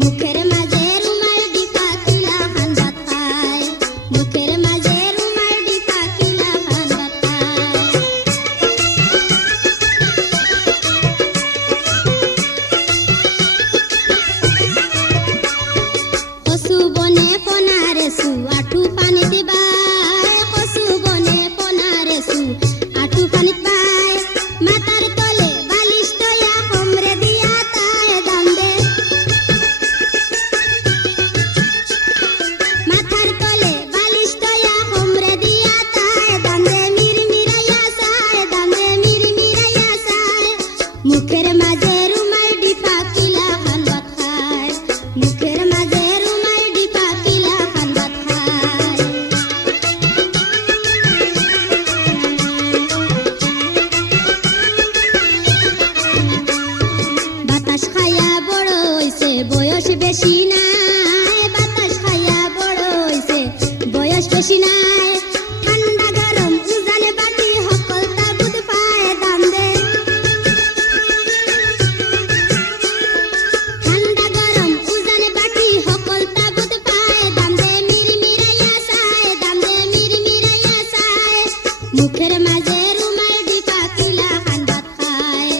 মুখের মাঝে রুমাল ডিপা কিলা খান ভাত খায় মুখের মাঝে রুমাল ডিপা কিলা খান ভাত খায় কসু বনে কোনারে সু আঠু পানি দিবাই কসু বনে কোনারে সু আঠু পানি পায় মাথার তলে বালিশ তয়া কমরে দিয়া তায় দাম দে মাথার তলে বালিশ তয়া কমরে দিয়া তায় দাম দে মিরমিরাইয়া সায় দাম দে মিরমিরাইয়া সায় মুখের মাঝে রুমাল ডিপা কিলা খান ভাত খায় মুখের মাঝে রুমাল ডিপা কিলা খান ভাত খায় বাতাস খাইয়া বড় হইছে বয়স বেশি নাই বাতাস খাইয়া বড় হইছে বয়স বেশি নাই ঠান্ডা গরম উজানে বাতি সকল তাগুদ পায় দাম দে ঠান্ডা গরম উজানে বাতি সকল তাগুদ পায় দাম দে মিরমিরাইয়া সায় দাম দে মিরমিরাইয়া সায় মুখের মাঝে রুমাল ডিপা কিলা খান ভাত খায়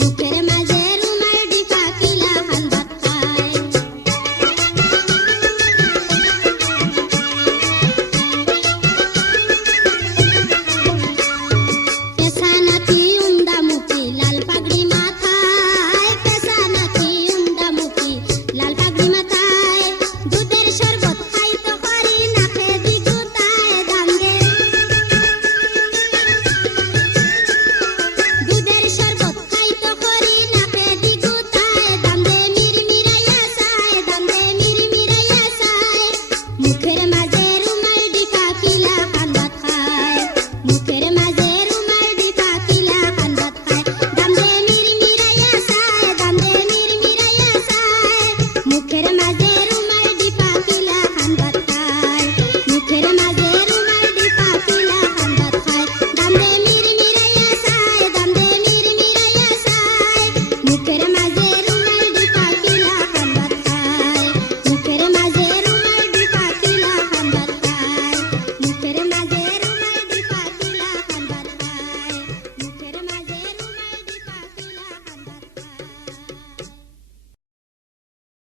মুখের মাঝে রুমাল ডিপা কিলা খান ভাত খায় পেশা নাকি উন্দা মুখি লাল পাগড়ি মাথায় পেশা নাকি উন্দা মুখি লাল পাগড়ি মাথায় দুধের শরবত খাইতো করি নাকে দিগুতায় দাম দে দুধের শরবত খাইতো করি নাকে দিগুতায় দাম দে মিরমিরাইয়া সায় দাম দে মিরমিরাইয়া সায় মুখের মাঝে রুমাল ডিপা কিলা খান ভাত খায় মুখের মাঝে রুমাল ডিপা কিলা খান ভাত খায় দাম দে মিরমিরাইয়া সায় দাম দে মিরমিরাইয়া সায় মুখের মাঝে